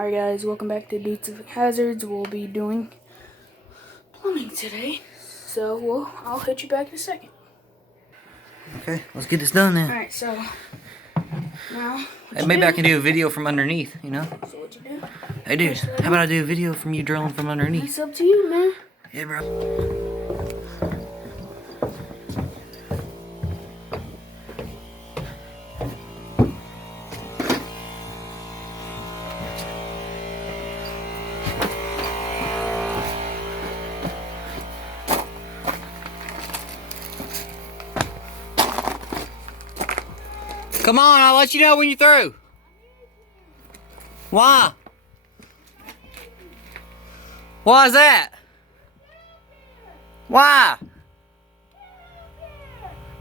Alright guys, welcome back to Dukes of Hazards. We'll be doing plumbing today. So I'll hit you back in a second. Okay, let's get this done then. Alright, so now Hey, maybe I can do a video from underneath, you know? So what you do? Hey dude, how about I do a video from you drilling from underneath? It's up to you, man. Yeah, bro. Come on, I'll let you know when you're through. Why? Why is that? Why?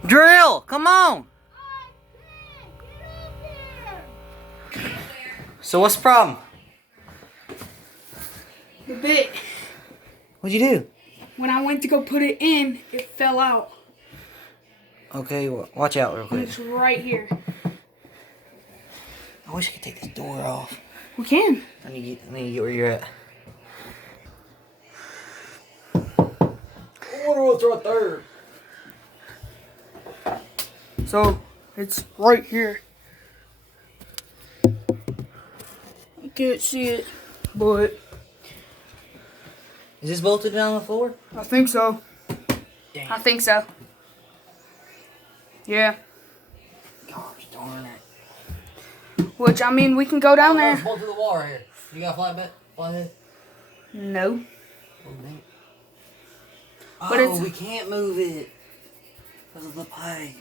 Drill, come on. So what's the problem? The bit. What'd you do? When I went to go put it in, it fell out. Okay, watch out real quick. It's right here. I wish I could take this door off. We can. I need to get where you're at. I wonder what's right there. So it's right here. You can't see it, but Is this bolted down on the floor? I think so. Damn. I think so. Yeah. Gosh darn it. Which, I mean, we can go down there. Let's bolt to the wall right here. You got a flathead? No. Oh, But it's- we can't move it because of the pipe.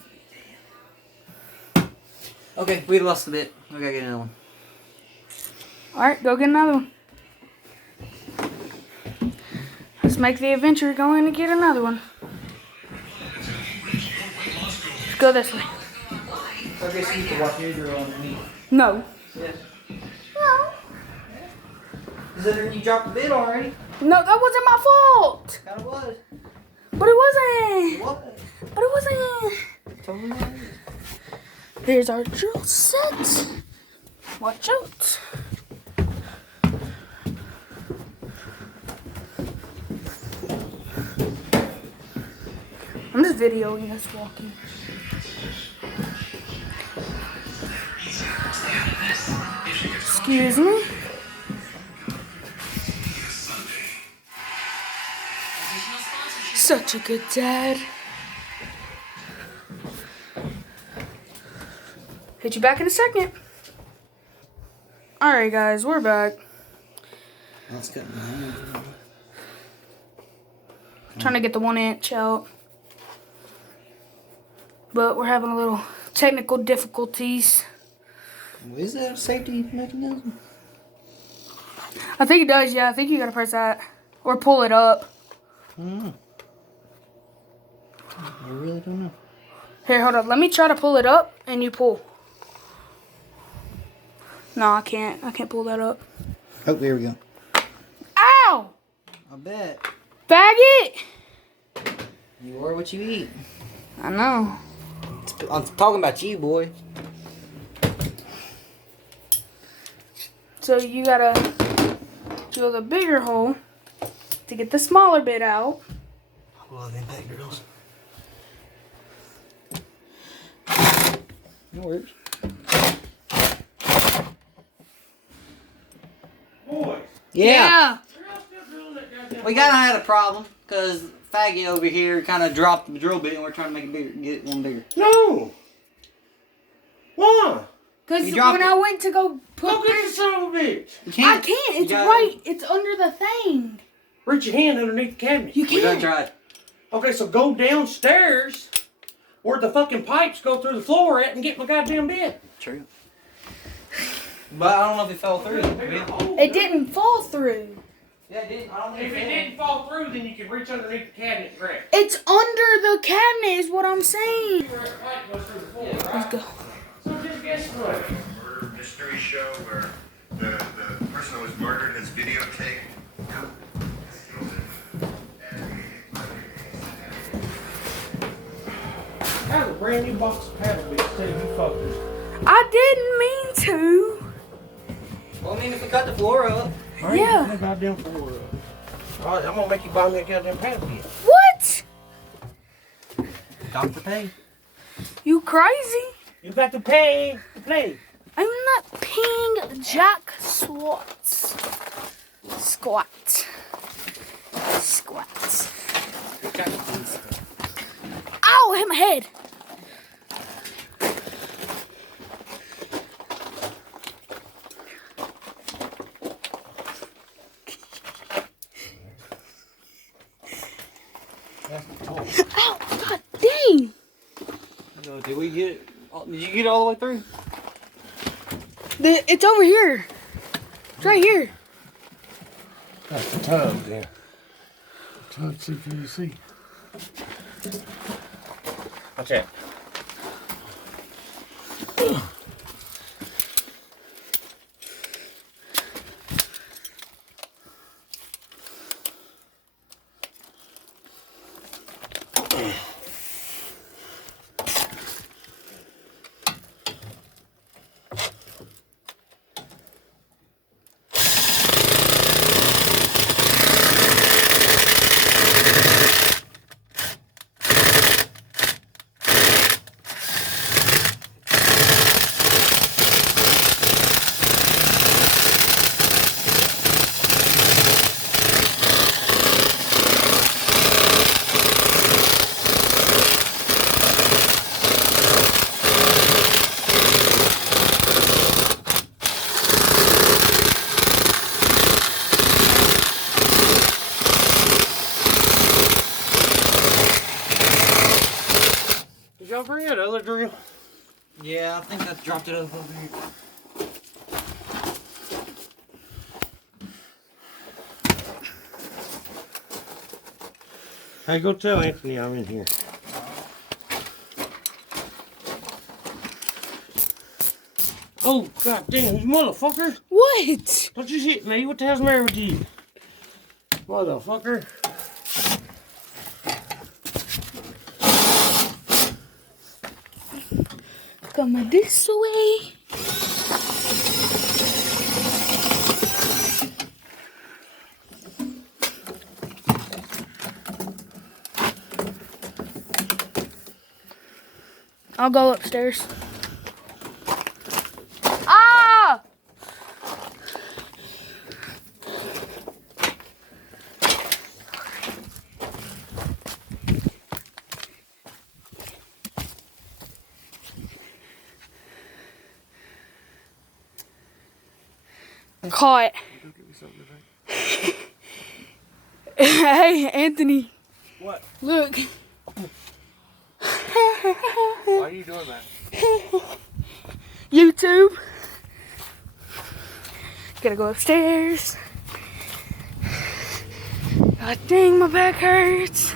Damn. Okay, we lost a bit. We gotta get another one. Alright, go get another one. Let's make the adventure go in and get another one. Let's go this way. I guess you can watch your drill underneath. No. Yes. No. Is that you dropped the bit already? No, that wasn't my fault. Kinda was. But it wasn't. What? But it wasn't. Totally was. Here's our drill set. Watch out. I'm just videoing us walking. Excuse me. Such a good dad. Hit you back in a second. Alright guys, we're back. That's good. Trying to get the 1 inch out. But we're having a little technical difficulties. Is that a safety mechanism? I think it does, yeah. I think you gotta press that. Or pull it up. I really don't know. Here, hold on. Let me try to pull it up and you pull. No, I can't. I can't pull that up. Oh, there we go. Ow! I bet. Faggot! You are what you eat. I know. I'm talking about you, boy. So you gotta drill the bigger hole to get the smaller bit out. I love impact drills. It works. Boys. Yeah. We kinda had a problem because Faggy over here kind of dropped the drill bit and we're trying to make it bigger, get one bigger. No. Why? Because You when dropped I went to go put Go get this, the son of a bitch. You I can't. You It's gotta- right. It's under the thing. Reach your hand underneath the cabinet. You We done can't. tried. Okay, so go downstairs where the fucking pipes go through the floor at and get my goddamn bed. True. But I don't know if it fell through. It didn't fall through. Yeah, it did. I don't If it didn't fall through, then you can reach underneath the cabinet and grab it. It's under the cabinet is what I'm saying. Where the pipe goes through the floor, right? Let's go. So just guess what? Murder mystery show where the person that was murdered has videotaped. That was a brand new box of paddle bits too, you fuckers. I didn't mean to. Well, I mean, if we cut the floor up. I ain't Yeah. got no goddamn floor up. All right, I'm gonna make you buy me a goddamn paddle kit. What? Dr. Pay. You crazy? You got to pay to play. I'm not paying jack squats. Squat. Squat. Ow, I hit my head. Ow, god dang. Did we get it? Did you get it all the way through? It's over here. It's right here. That's the tub there. Tub CPC. What's that? Did y'all bring that other drill? Yeah, I think I dropped it over here. Hey, go tell Anthony I'm in here. Oh, god damn, you motherfucker! What? Don't you hit me. What the hell's the matter with you? Motherfucker. Come this way. I'll go upstairs. Ah! Caught. Hey, Anthony. What? Look. Why are you doing that? YouTube. Gotta go upstairs. God dang, my back hurts.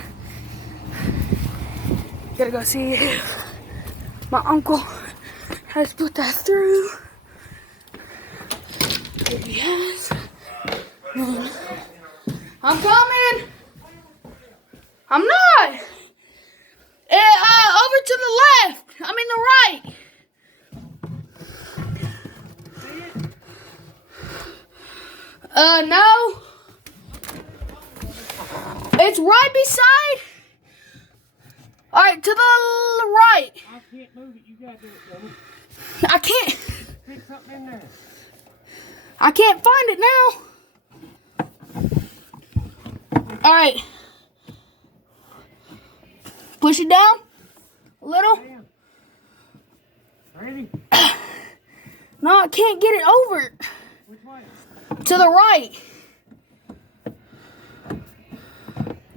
Gotta go see if my uncle has put that through. Here he has. I'm coming. I'm not. Over to the left. I mean the right. No. It's right beside. All right, to the right. I can't move it. You gotta do it, dummy. I can't. Pick something in there. I can't find it now. All right. Push it down a little. Damn. Ready? No, I can't get it over. Which way? To the right.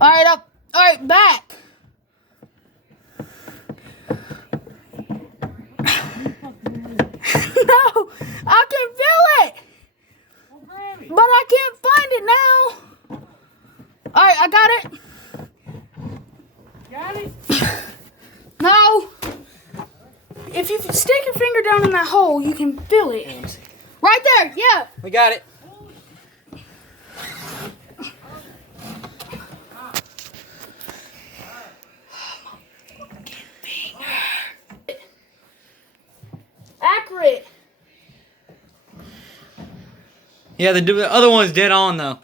All right, up. All right, back. No, I can feel it, Well, grab it. but I can't find it now. All right, I got it. Got it? No. If you stick your finger down in that hole, you can feel it. Right there, yeah. We got it. Accurate. Yeah, the other one's dead on though.